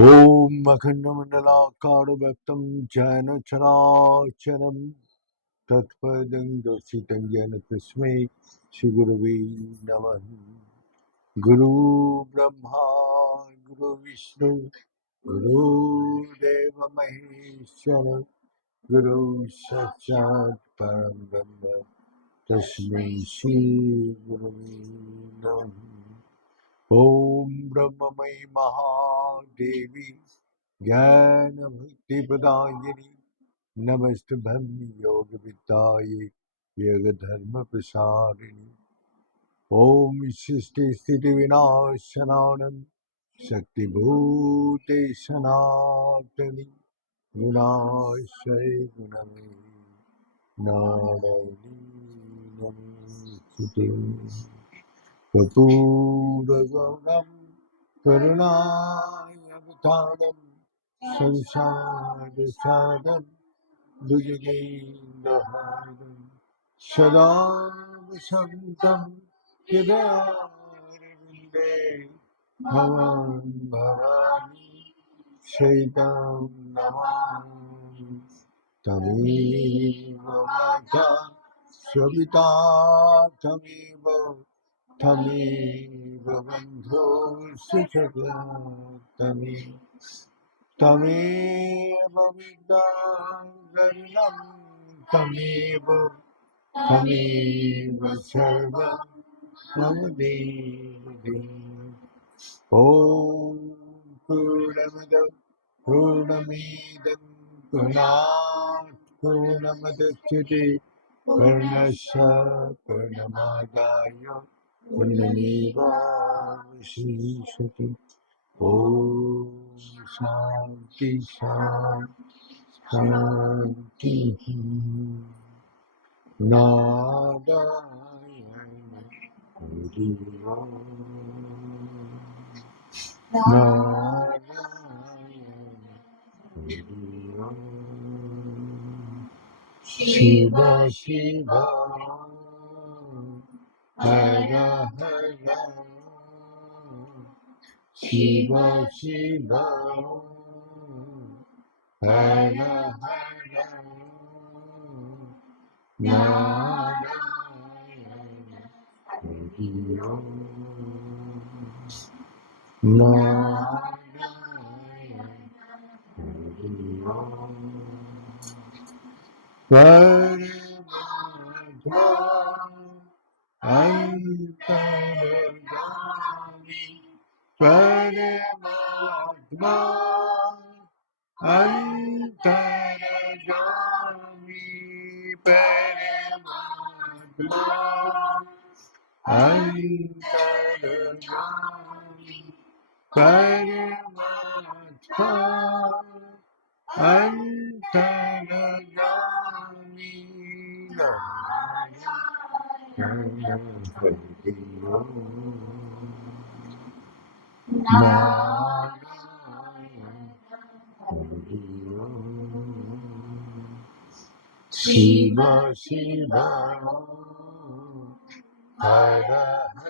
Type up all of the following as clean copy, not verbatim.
ॐ अखण्डमण्डलाकारव्याप्तं येन चराचरं तत्पदं दर्शितं येन तस्मै श्रीगुरवे नमः। गुरुर्ब्रह्मा गुरुर्विष्णु गुरुर्देव महेश्वर गुरुः साक्षात् परं ब्रह्म तस्मै श्रीगुरवे नमः। ॐ ब्रह्ममयी महादेवी ज्ञानभक्तिप्रदायिनि नमस्ते ब्रह्मयोगविद्यायै योगधर्मप्रसारिणि ॐ सृष्टिस्थितिविनाशनानं शक्तिभूते सनातनि गुणाश्रय गुणमे नारायणी नमोस्तुते। कर्पूरगौरं करुणावतारं संसारसारं भुजगेन्द्रहारं सदा वसन्तं हृदयारविन्दे भवां भवानी शैतां नमामि तमेव माता सविता तमेव तमेव बन्धो सुखदा तमेव विद्यां तमेव तमेव सर्वं मम देवि। ॐ पूर्णमद पूर्णमिदं पूर्णात् पूर्णमुदच्यते पूर्णस्य पूर्णमादाय पूर्णमेवावशिष्यते। ॐ शान्ति शान्तिः। नारायण हरि ओम्। नारायण हरि ओम्। शिव शिव हर हर शिव शिव हर हर नारायण हरि ओम्। नारायण हरि ओम्। परमात्मा अन्तर्यामी परमात्मा अन्तर्यामी परमात्मा अन्तर्यामी परमात्मा अन्तर्यामी नारायण हरि ओम्। नारायण हरि ओम्। शिव शिव हर हर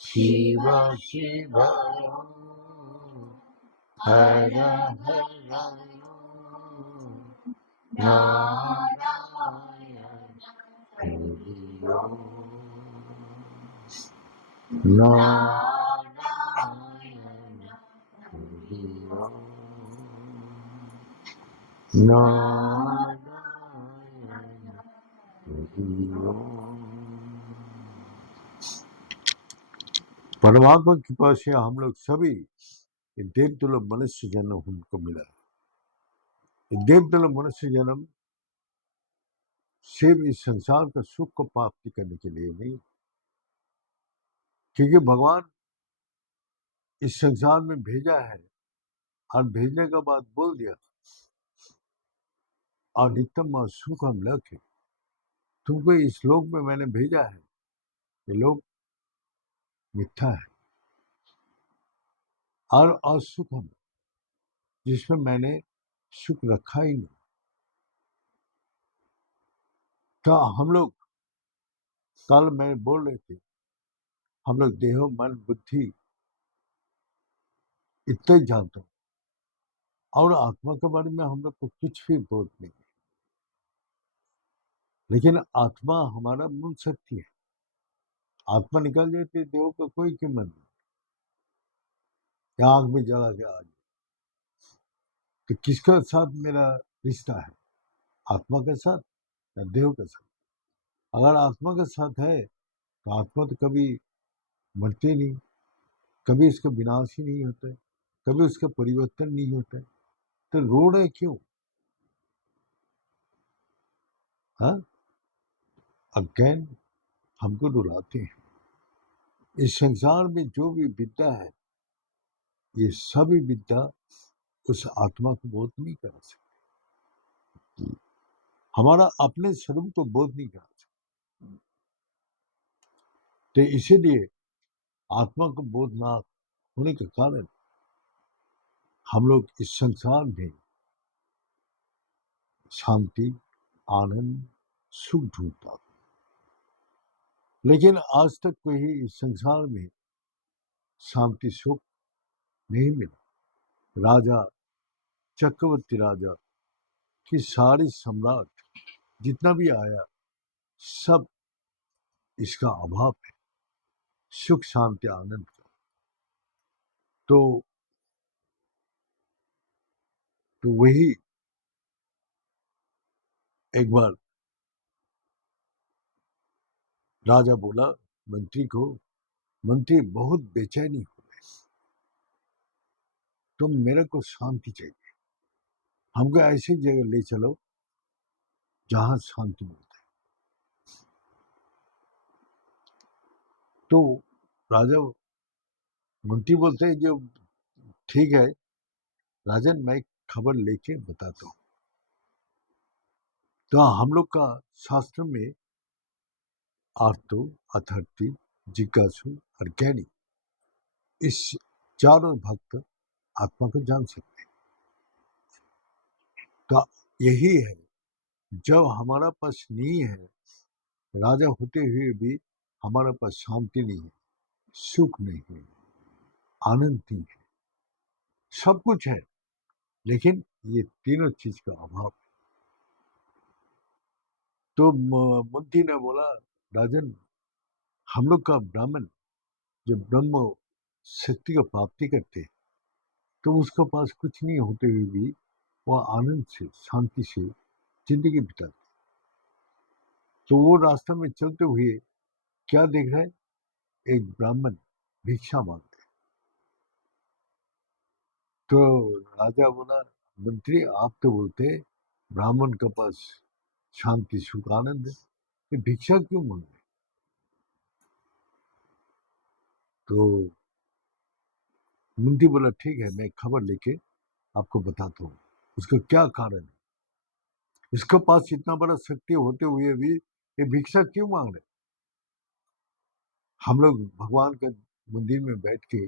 शिव शिव हर हर नारायण हरि ओम्। नारायण हरि ओम्। नारायण हरि ओम्। परमात्मा की कृपा से हम लोग सभी देवदुर्लभ मनुष्य जन्म हमको मिला। देवदुर्लभ मनुष्य जन्म सिर्फ इस संसार का सुख को प्राप्ति करने के लिए नहीं, क्योंकि भगवान इस संसार में भेजा है और भेजने के बाद बोल दिया और नित्यम और सुखम लक्ष्य, तुमको इस लोक में मैंने भेजा है, ये लोक मिथ्या है और असुखम, जिसमें मैंने सुख रखा ही नहीं। तो हम लोग कल मैं बोल रहे थे, हम लोग देहो मन बुद्धि इतना ही जानता हूँ। और आत्मा के बारे में हम लोग को कुछ भी बोध नहीं है। लेकिन आत्मा हमारा मूल शक्ति है। आत्मा निकल जाती है, देह का कोई कीमत नहीं। या आग में जला के आ जाए, तो किसके साथ मेरा रिश्ता है? आत्मा के साथ या देह के साथ? अगर आत्मा के साथ है तो आत्मा तो कभी मरती नहीं, कभी इसका विनाश ही नहीं होता है, कभी उसका परिवर्तन नहीं होता है। तो रो रहे क्यों? हाँ, अज्ञान हमको रुलाते हैं। इस संसार में जो भी विद्या है, ये सभी विद्या उस आत्मा को बोध नहीं करा सकती। हमारा अपने स्वरूप को बोध नहीं करा सकती। तो इसीलिए आत्मा को बोध ना होने के कारण हम लोग इस संसार में शांति, आनंद, सुख ढूंढता। लेकिन आज तक कोई इस संसार में शांति सुख नहीं मिला। राजा, चक्रवर्ती राजा की सारी सम्राट जितना भी आया, सब इसका अभाव है, सुख शांति आनंद का। तो वही एक बार राजा बोला मंत्री को, मंत्री बहुत बेचैनी हो गए, तुम मेरे को शांति चाहिए, हमको ऐसी जगह ले चलो जहां शांति मिलता है। तो राजा, मंत्री बोलते हैं जो ठीक है राजन, मैं खबर लेके बताता हूँ। तो हम लोग का शास्त्र में आर्तो, अथर्ती, जिज्ञासु और ज्ञानी, इस चारों भक्त आत्मा को जान सकते हैं। तो यही है, जब हमारा पास नहीं है, राजा होते हुए भी हमारे पास शांति नहीं है, सुख नहीं है, आनंद नहीं है, सब कुछ है लेकिन ये तीनों चीज का अभाव है। तो मंत्री ने बोला राजन, हम लोग का ब्राह्मण जब ब्रह्म शक्ति को प्राप्ति करते हैं तो उसके पास कुछ नहीं होते हुए भी वह आनंद से शांति से जिंदगी बिताते। तो वो रास्ता में चलते हुए क्या देख रहा है? एक ब्राह्मण भिक्षा मांगते। तो राजा बोला मंत्री, आप तो बोलते ब्राह्मण के पास शांति सुख आनंद है, ये भिक्षा क्यों मांग रहे? तो मंत्री बोला ठीक है, मैं खबर लेके आपको बताता हूँ उसका क्या कारण है। इसके पास इतना बड़ा शक्ति होते हुए भी ये भिक्षा क्यों मांग रहे? हम लोग भगवान के मंदिर में बैठ के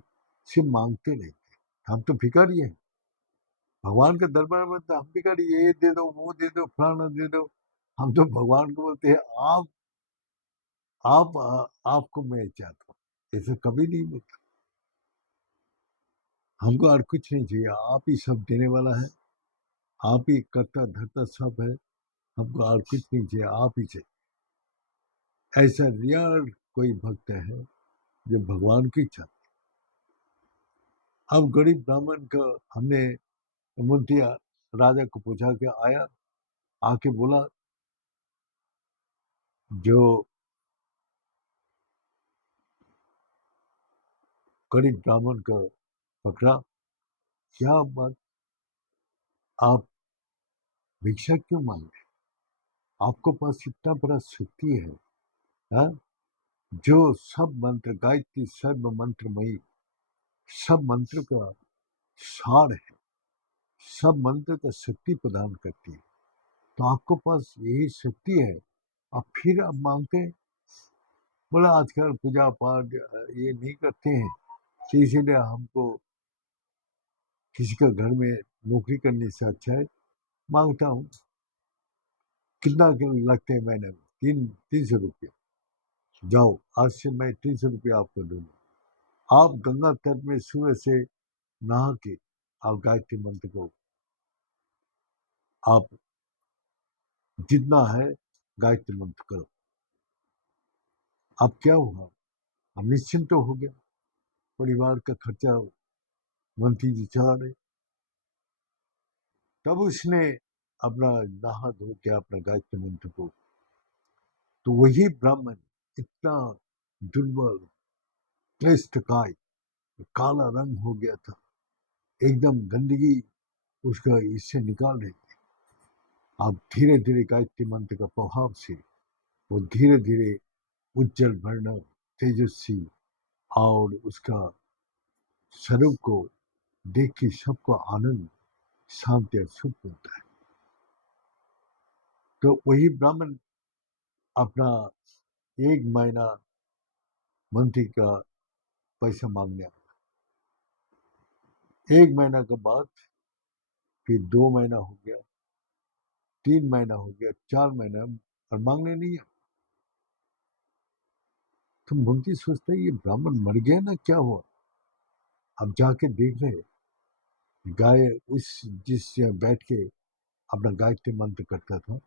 सिर्फ मांगते नहीं, हम तो भिखारी हैं। भगवान के दरबार में तो हम भिखारी, ये दे दो, वो दे दो, फलाना दे दो। हम तो भगवान को बोलते हैं आप आपको मैं चाहता हूँ, ऐसे कभी नहीं बोलता। हमको और कुछ नहीं चाहिए, आप ही सब देने वाला है, आप ही करता धरता सब है, हमको और कुछ नहीं चाहिए, आप ही चाहिए। ऐसा रियल कोई भक्त है जो भगवान की इच्छा। अब गरीब ब्राह्मण का हमने मुंतिया राजा को पूछा के आया, आके बोला जो गरीब ब्राह्मण का पकड़ा, क्या बात, आप भिक्षा क्यों मांगे? आपको पास इतना बड़ा शक्ति है, हा? जो सब मंत्र, गायत्री सर्व मंत्रमयी, सब मंत्र का सार है, सब मंत्र का शक्ति प्रदान करती है। तो आपको पास यही शक्ति है, आप फिर अब मांगते हैं? बोला आजकल पूजा पाठ ये नहीं करते हैं, तो इसीलिए हमको किसी का घर में नौकरी करने से अच्छा है मांगता हूँ। कितना लगते हैं महीने में? 300 रुपया। जाओ, आज से मैं 300 रुपया आपको दूंगा। आप गंगा तट में सुबह से नहा के आप गायत्री मंत्र को आप जितना है गायत्री मंत्र करो। अब क्या हुआ, अब निश्चिंत तो हो गया, परिवार का खर्चा मंत्री जी चला रहे। तब उसने अपना नहा धो के अपना गायत्री मंत्र को, तो वही ब्राह्मण इतना दुर्बल क्लिष्टकाय काला रंग हो गया था, एकदम गंदगी उसका इससे निकाल रहे थे। अब धीरे धीरे गायत्री मंत्र का प्रभाव से वो धीरे धीरे उज्जवल वर्ण तेजस्वी, और उसका स्वरूप को देख के सबको आनंद शांति और सुख मिलता है। तो वही ब्राह्मण अपना 1 महीना मंत्री का पैसा मांगने आया। 1 महीना के बाद फिर 2 महीना हो गया, 3 महीना हो गया, 4 महीना, और मांगने नहीं आया। तो मंत्री सोचता है ये ब्राह्मण मर गया ना, क्या हुआ। अब जाके देख रहे गाय उस जिस बैठ के अपना गायत्री मंत्र करता था,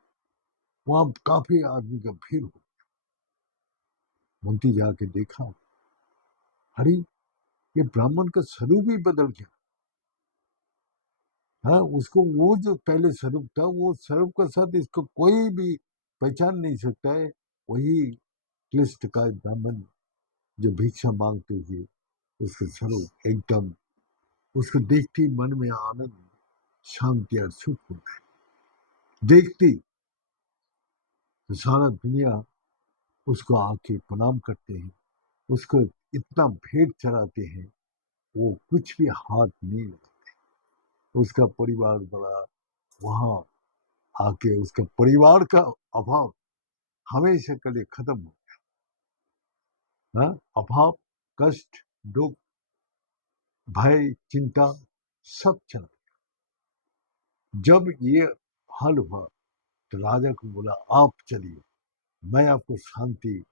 वहां काफी आदमी का भीड़ हो। मंत्री जाके देखा, अरे ये ब्राह्मण का स्वरूप ही बदल गया। हाँ, उसको वो जो पहले स्वरूप था, वो स्वरूप के साथ इसको कोई भी पहचान नहीं सकता है। वही क्लिष्ट का ब्राह्मण जो भिक्षा मांगते हुए, उसका स्वरूप एकदम, उसको देखते ही मन में आनंद शांति और सुख होता है। देखती तो सारा दुनिया उसको आके प्रणाम करते हैं, उसको इतना भेंट चढ़ाते हैं, वो कुछ भी हाथ नहीं लगाते। उसका परिवार बड़ा वहां आके उसका परिवार का अभाव हमेशा के लिए खत्म हो गया। हाँ? अभाव, कष्ट, दुख, भय, चिंता सब चला गया। जब ये हल हुआ तो राजा को बोला आप चलिए, मैं आपको शांति,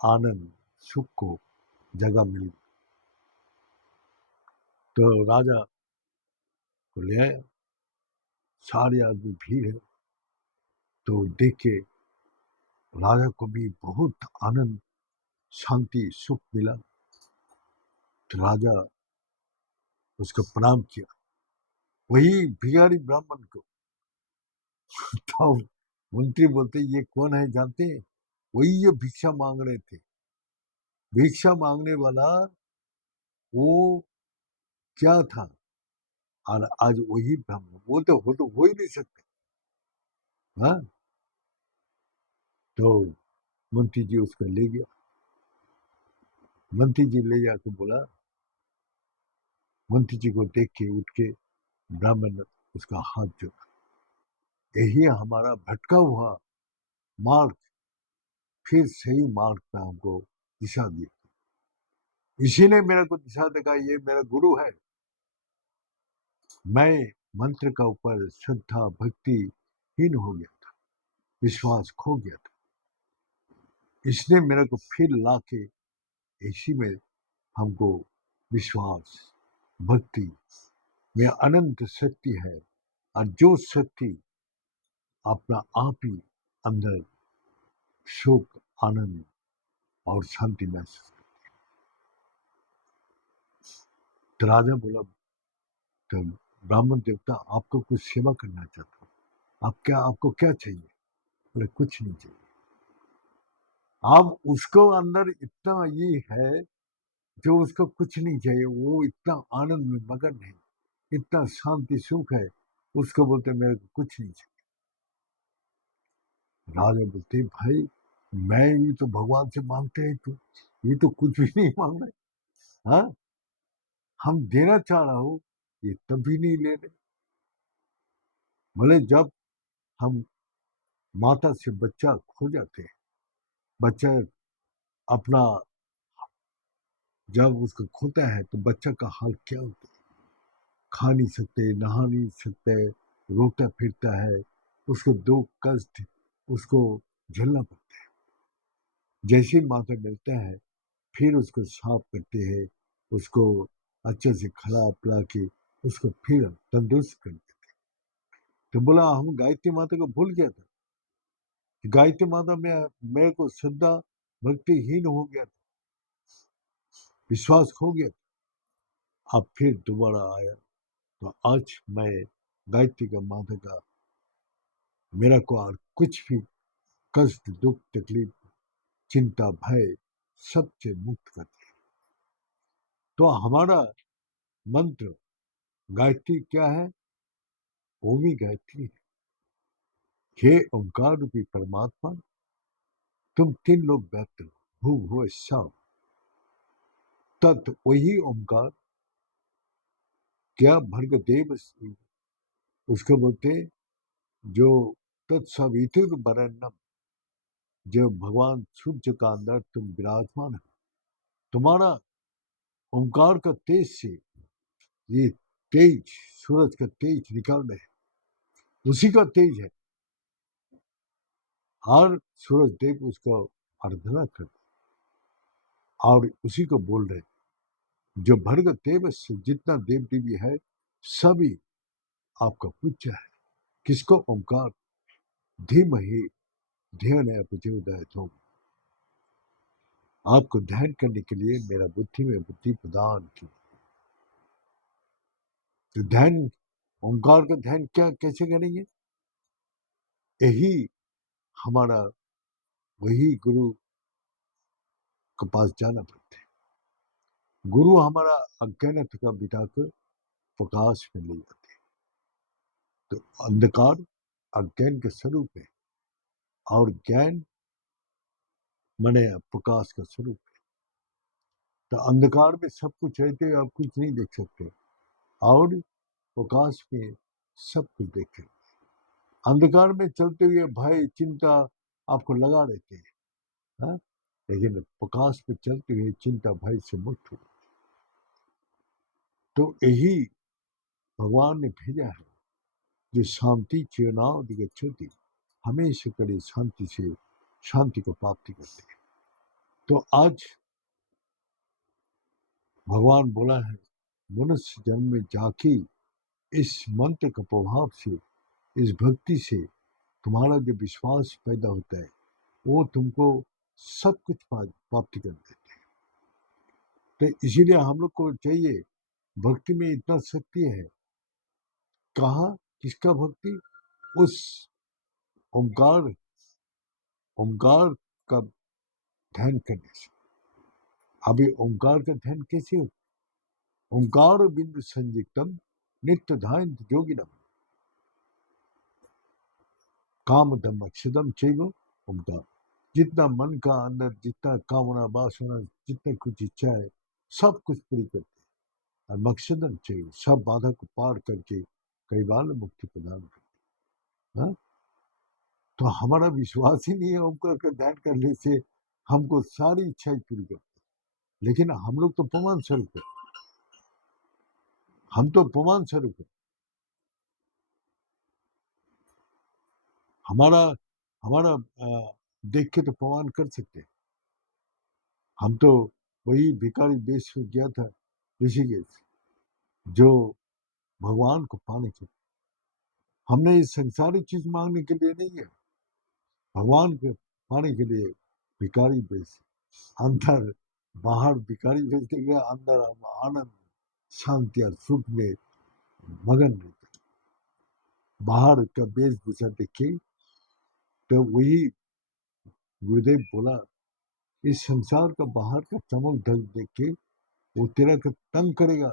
आनंद, सुख को जगह मिल। तो राजा को ले आया, सारे आदमी भीड़ है। तो देख के राजा को भी बहुत आनंद, शांति, सुख मिला। तो राजा उसको प्रणाम किया, वही भिखारी ब्राह्मण को। तो मंत्री बोलते ये कौन है जानते हैं? वही जो भिक्षा मांग रहे थे, भिक्षा मांगने वाला वो क्या था, और आज वही ब्राह्मण। वो तो हो ही नहीं सकते। हाँ? तो मंत्री जी उसको ले गया। मंत्री जी ले जाके बोला, मंत्री जी को देख के उठ के ब्राह्मण उसका हाथ जोड़ा, यही हमारा भटका हुआ मार्ग फिर सही मार्ग पे हमको दिशा दी। इसी ने मेरे को दिशा दिखाई, ये मेरा गुरु है। मैं मंत्र का ऊपर श्रद्धा भक्ति हीन हो गया था, विश्वास खो गया था। इसने मेरे को फिर लाके इसी में हमको विश्वास भक्ति में अनंत शक्ति है, और जो शक्ति अपना आप ही अंदर सुख, आनंद और शांति महसूस। तो राजा बोला, तो ब्राह्मण देवता आपको कुछ सेवा करना चाहता हूँ, आपको क्या चाहिए? बोले कुछ नहीं चाहिए। अब उसको अंदर इतना ये है, जो उसको कुछ नहीं चाहिए, वो इतना आनंद में मगन है, इतना शांति सुख है, उसको बोलते मेरे को कुछ नहीं चाहिए। राजा बोलते भाई मैं भी तो भगवान से मांगते हैं, तू ये तो कुछ भी नहीं मांग रहे। हाँ, हम देना चाह रहा हूँ, ये तब भी नहीं ले रहे। बोले जब हम माता से बच्चा खो जाते हैं, बच्चा अपना जब उसको खोता है तो बच्चा का हाल क्या होता है, खा नहीं सकते, नहा नहीं सकते, रोता फिरता है, उसको दुख कष्ट उसको झेलना पड़ता है। जैसे ही माता मिलता है फिर उसको साफ करते हैं, उसको अच्छे से खिला पिला के उसको फिर तंदुरुस्त कर देते। तो बोला हम गायत्री माता को भूल गया था, गायत्री माता में मेरे को श्रद्धा भक्तिहीन हो गया था, विश्वास खो गया था। अब फिर दोबारा आया, तो आज मैं गायत्री का माता का मेरा को और कुछ भी कष्ट दुख तकलीफ चिंता भय सबसे मुक्त करती है। तो हमारा मंत्र गायत्री क्या है? ओमी गायत्री है। हे ओंकार रूपी परमात्मा, तुम तीन लोग व्याप्त हो, भू भुव स्व। तत् वही ओंकार क्या भर्ग देव उसको बोलते, जो तत्सवितुर वरेण्यम, जो भगवान सूर्य का अंदर तुम विराजमान है, तुम्हारा ओंकार का तेज से ये तेज सूरज का तेज निकल रहे, उसी का तेज है। और सूरज देव उसको आराधना कर और उसी को बोल रहे, जो भर्ग देव से जितना देव देवी है सभी आपका पूज्य है। किसको? ओंकार। धीमहि धियो न प्रचोदयात्। आपको ध्यान करने के लिए मेरा बुद्धि में बुद्धि प्रदान की। तो ध्यान, ओंकार का ध्यान क्या कैसे करेंगे? यही हमारा वही गुरु के पास जाना पड़ता है। गुरु हमारा अज्ञानता का मिटाकर प्रकाश में ले जाते हैं। तो अंधकार अज्ञान के स्वरूप है और ज्ञान माने प्रकाश का स्वरूप है। तो अंधकार में सब कुछ रहते हुए आप कुछ नहीं देख सकते और प्रकाश में सब कुछ देख सकते। अंधकार में चलते हुए भय चिंता आपको लगा रहते हैं, हाँ? लेकिन प्रकाश में चलते हुए चिंता भय से मुक्त हो। तो यही भगवान ने भेजा है, जो शांति चेनाव दिगच्छति, हमेशा करे शांति से शांति को प्राप्ति करते हैं। तो आज भगवान बोला है, मनुष्य जन्म में जाके इस मंत्र का प्रभाव से, इस भक्ति से तुम्हारा जो विश्वास पैदा होता है वो तुमको सब कुछ प्राप्ति कर देते हैं। तो इसीलिए हम लोग को चाहिए, भक्ति में इतना शक्ति है। कहा किसका भक्ति? उस ओंकार, ओंकार का ध्यान करने से। अभी ओंकार का ध्यान कैसे हो? ओंकार बिंदु संयुक्तम नित्य ध्यान योगिनम काम दम अक्षदम चैव ओंकार। जितना मन का अंदर जितना कामना वासना जितना कुछ इच्छा है सब कुछ पूरी करते हैं। और मकसदम चाहिए, सब बाधा को पार करके कई बार मुक्ति प्रदान करते हैं। तो हमारा विश्वास ही नहीं है ओंकार का ध्यान करने से हमको सारी इच्छाएं पूरी करते। लेकिन हम लोग तो प्रमाण स्वरूप है, हम तो प्रमाण स्वरूप है। हमारा हमारा देख के तो प्रमाण कर सकते हैं। हम तो वही भिखारी बेश में गया था ऋषिकेश, जो भगवान को पाने के, हमने इस संसारिक चीज मांगने के लिए नहीं है, भगवान के पाने के लिए भिखारी बेश। अंदर बाहर भिखारी बेच देंगे, अंदर हम आनंद शांति और सुख में मगन रहते। बाहर का वेशभूषा देखे तो वही गुरुदेव बोला, इस संसार का बाहर का चमक धमक देख के वो तेरा का तंग करेगा,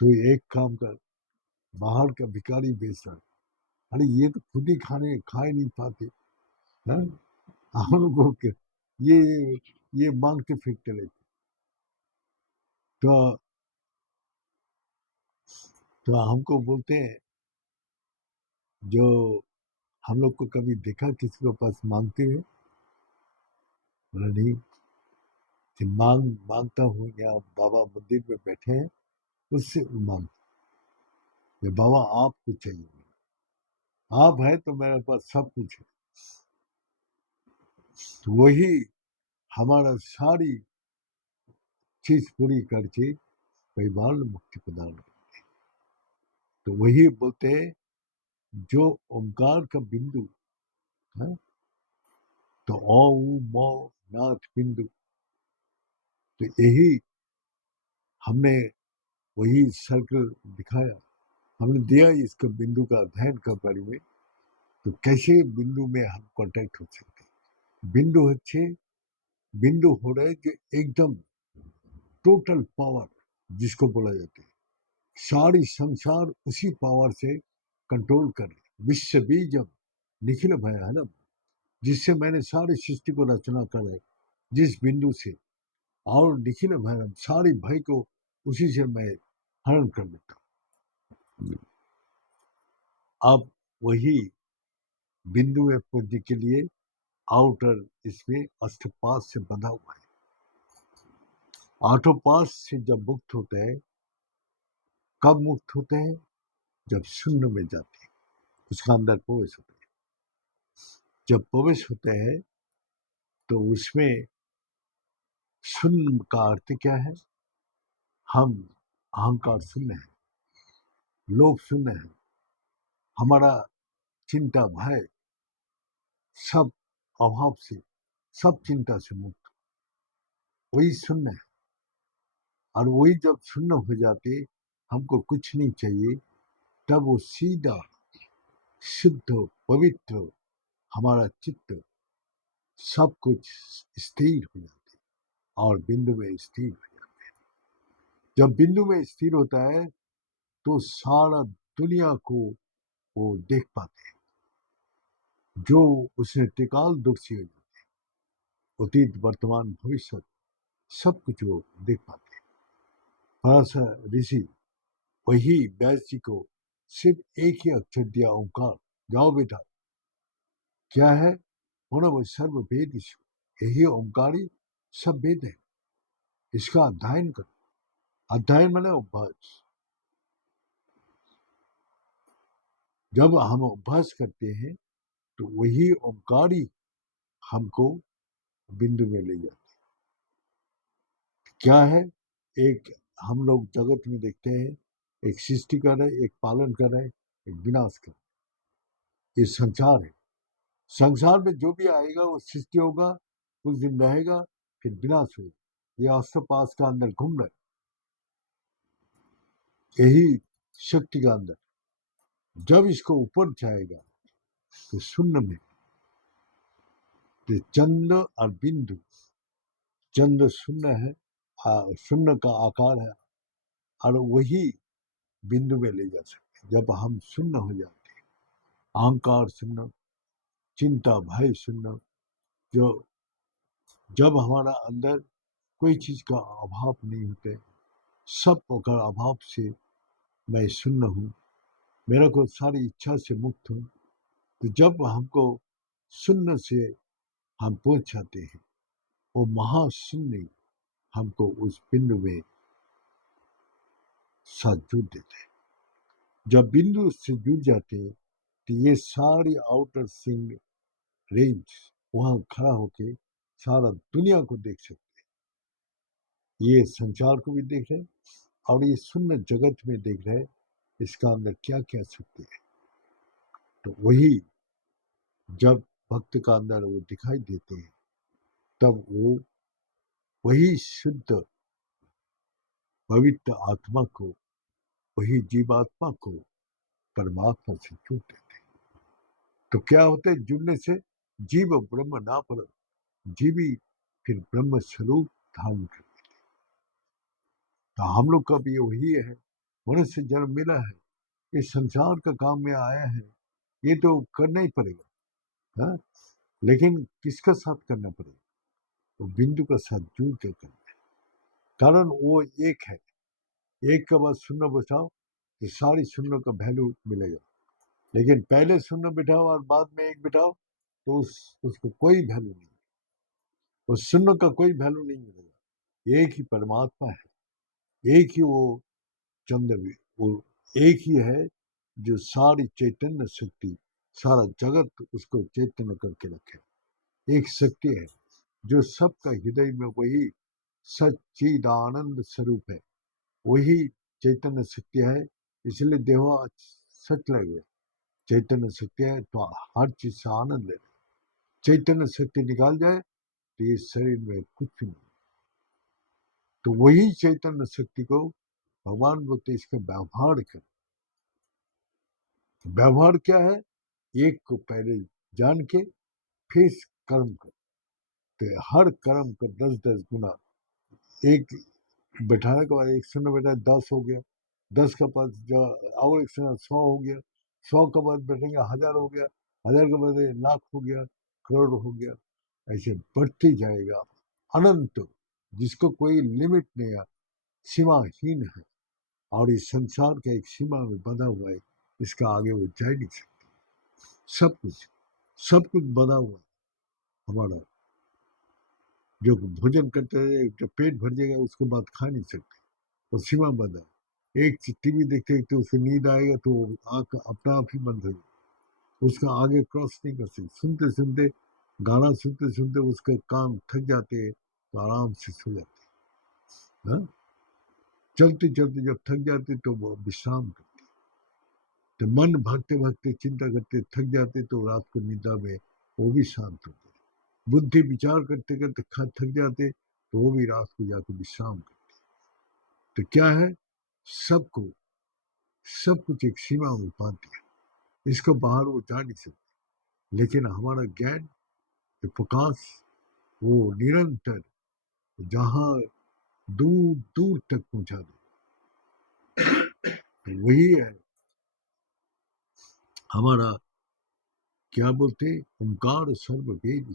तो एक काम कर, बाहर का भिखारी बेच रहा। अरे ये तो खुद ही खा ही नहीं पाते, हैं? हम लोगों के ये मांगते फिरते रहते। तो तो हमको बोलते हैं, जो हम लोग को कभी देखा किसी के पास मांगते हुए? बोला नहीं, कि मांगता हूँ, यहाँ बाबा मंदिर में बैठे हैं उससे मांग, बाबा आपको चाहिए, आप है तो मेरे पास सब कुछ है। तो वही हमारा सारी चीज पूरी करके परिवार मुक्ति प्रदान करते। तो वही बोलते हैं जो ओंकार का बिंदु है, तो ओ ऊ मो नाथ बिंदु, तो यही हमने वही सर्कल दिखाया, हमने दिया इसका बिंदु का अध्ययन कर बारे में। तो कैसे बिंदु में हम कांटेक्ट हो सकते हैं। बिंदु अच्छे बिंदु हो रहे जो एकदम टोटल पावर जिसको बोला जाता है, सारी संसार उसी पावर से कंट्रोल कर रहे। विश्व बीजम निखिल भयानम, जिससे मैंने सारी सृष्टि को रचना कर है, जिस बिंदु से, और निखिल भयानम सारी भय को उसी से मैं हरण कर देता हूँ। अब वही बिंदु है पूज्य के लिए आउटर इसमें अष्टपास से बंधा हुआ है। आठोपास से जब मुक्त होते हैं, कब मुक्त होते हैं, जब शून्य में जाते हैं, उसका अंदर प्रवेश होते हैं। जब प्रवेश होते हैं तो उसमें शून्य का अर्थ क्या है, हम अहंकार शून्य है, लोभ शून्य है, हमारा चिंता भय सब अभाव से, सब चिंता से मुक्त, वही शून्य है। और वही जब शून्य हो जाते, हमको कुछ नहीं चाहिए, तब वो सीधा शुद्ध पवित्र हमारा चित्त सब कुछ स्थिर हो जाते और बिंदु में स्थिर हो जाते। जब बिंदु में स्थिर होता है तो सारा दुनिया को वो देख पाते हैं, जो उसने त्रिकाल दर्शी हो जाते, अतीत वर्तमान भविष्य सब कुछ वो देख पाते हैं। पराशर ऋषि वही व्यास जी को सिर्फ एक ही अक्षर दिया, ओंकार, जाओ बेटा, क्या है, वो सर्व वेद, यही ओंकारी सब वेद है, इसका अध्ययन करो। अध्ययन माने अभ्यास। जब हम अभ्यास करते हैं तो वही ओंकारी हमको बिंदु में ले जाते। क्या है, एक हम लोग जगत में देखते हैं, एक सृष्टि कर रहे, एक पालन कर रहे, एक विनाश कर रहे। ये संसार है। संसार में जो भी आएगा वो सृष्टि होगा, कुछ दिन रहेगा, फिर विनाश होगा। ये आसपास का अंदर घूम रहा है, यही शक्ति का अंदर। जब इसको ऊपर जाएगा तो शून्य में, तो चंद्र और बिंदु, चंद्र शून्य है, शून्य का आकार है, और वही बिंदु में ले जा सकते। जब हम शून्य हो जाते हैं, अहंकार शून्य, चिंता भय शून्य, जो जब हमारा अंदर कोई चीज का अभाव नहीं होते, सब प्रकार अभाव से मैं शून्य हूँ, मेरा को सारी इच्छा से मुक्त हूँ। तो जब हमको शून्य से हम पहुंच जाते हैं, वो महाशून्य हमको उस बिंदु में साथ जुड़ देते हैं। जब बिंदु से जुड़ जाते हैं तो ये सारी आउटर सिंग रेंज वहां खड़ा होके सारा दुनिया को देख सकते हैं। ये संसार को भी देख रहे हैं और ये शून्य जगत में देख रहे हैं, इसका अंदर क्या क्या शक्ति है। तो वही जब भक्त का अंदर वो दिखाई देते हैं, तब वो वही शुद्ध पवित्र आत्मा को, वही जीवात्मा को परमात्मा से जुड़ देते हैं। तो क्या होता है जुड़ने से, जीव ब्रह्म ना पर जीवी फिर ब्रह्म स्वरूप धारण कर। तो हम लोग का भी वही है, मनुष्य जन्म मिला है, इस संसार का काम में आया है, ये तो करना ही पड़ेगा, हाँ? लेकिन किसका साथ करना पड़ेगा, तो बिंदु का साथ जुड़ के करना है। कारण वो एक है, एक के बाद शून्य बचाओ तो सारी शून्य का वैल्यू मिलेगा। लेकिन पहले शून्य बिठाओ और बाद में एक बिठाओ तो उसको कोई वैल्यू नहीं, उस शून्य का कोई वैल्यू नहीं मिलेगा। एक ही परमात्मा है, एक ही वो चंद्र, वो एक ही है जो सारी चैतन्य शक्ति, सारा जगत उसको चैतन्य करके रखे। एक शक्ति है जो सबका हृदय में वही सच्चिदानंद स्वरूप है, वही चैतन्य शक्ति है। इसलिए देहो सच लगे, चैतन्य शक्ति है तो हर चीज से आनंद ले। चैतन्य शक्ति निकाल जाए तो ये शरीर में कुछ भी नहीं। तो वही चैतन्य शक्ति को भगवान बोलते इसका व्यवहार कर। व्यवहार क्या है? एक को पहले जान के फिर कर्म कर, तो हर कर्म का 10-10 गुना। एक बैठाने के बाद 1 समय बैठा 10 हो गया, 10 का बाद और 1 समय 100 हो गया, 100 के बाद बैठेंगे 1000 हो गया, 1000 के बाद लाख हो गया, करोड़ हो गया, ऐसे बढ़ते जाएगा अनंत, जिसको कोई लिमिट नहीं है, सीमाहीन है। और इस संसार का एक सीमा में बंधा हुआ है, इसका आगे वो जा नहीं सकता। सब कुछ बंधा हुआ है हमारा। जो भोजन करते हैं, जब पेट भर जाएगा उसके बाद खा नहीं सकते, वो सीमा बंधा है। एक टीवी देखते देखते उसको नींद आएगा तो आंख अपना आप ही बंद हो जाएगी, उसका आगे क्रॉस नहीं कर सकते। सुनते सुनते गाना सुनते सुनते उसके कान थक जाते हैं तो आराम से सो जाते हैं। चलते चलते जब थक जाते तो वो विश्राम करते, तो मन भागते भागते चिंता करते थक जाते तो रात को निद्रा में वो भी शांत होते। बुद्धि विचार करते करते थक जाते तो वो भी रात को जाकर विश्राम करते। तो क्या है, सबको सब कुछ एक सीमा में बांध दिया, इसको बाहर वो जा नहीं सकते। लेकिन हमारा ज्ञान, जो प्रकाश, वो निरंतर जहाँ दूर दूर तक पहुंचा दे, तो वही है हमारा, क्या बोलते, ओंकार सर्ववेद।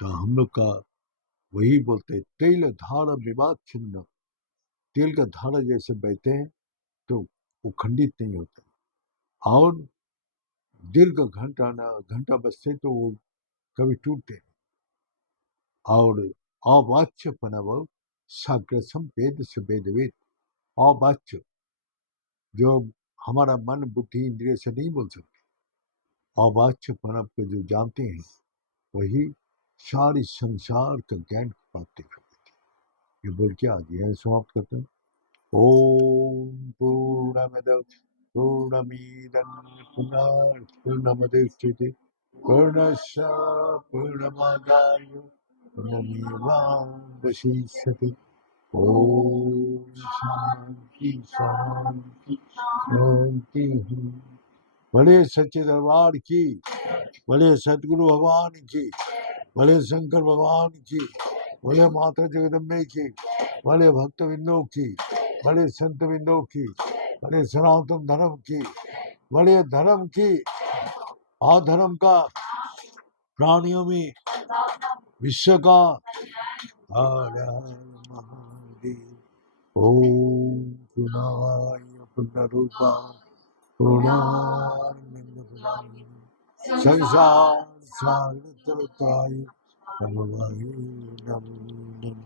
तो हम लोग का वही बोलते, तेल धारा विवाद छिन्न, तेल का धारा जैसे बहते हैं तो वो खंडित नहीं होता, और दीर्घ घंटा बजते तो वो कभी टूटते नहीं। और अवाच्य पनव साग्रसम वेद से वेदवेद, अवाच्य जो हमारा मन बुद्धि इंद्रिय से नहीं बोल सकते, अवाच्य पनव को जो जानते हैं वही सारी संसार का ज्ञान प्राप्त कर देते। ये बोल के आगे है समाप्त करते हैं। ओम पूर्णमद पूर्णमिदं पूर्णमुदच्यते पूर्णस्य पूर्णमादाय पूर्णमेवावशिष्यते। ओम शांति शांति शांति। बड़े सच्चे दरबार की, बड़े सतगुरु भगवान की, बड़े शंकर भगवान की, बड़े माता जगदम्बे की, बड़े भक्त बिंदु की, बड़े संत बिंदु की, बड़े सनातन धर्म की, बड़े धर्म की, अधर्म का, प्राणियों में विश्व का। हर हर महादेव। ओम पुनाय पुनरूपा पुनानंद प्रदाय संसार सागर तरताय नमः नमः।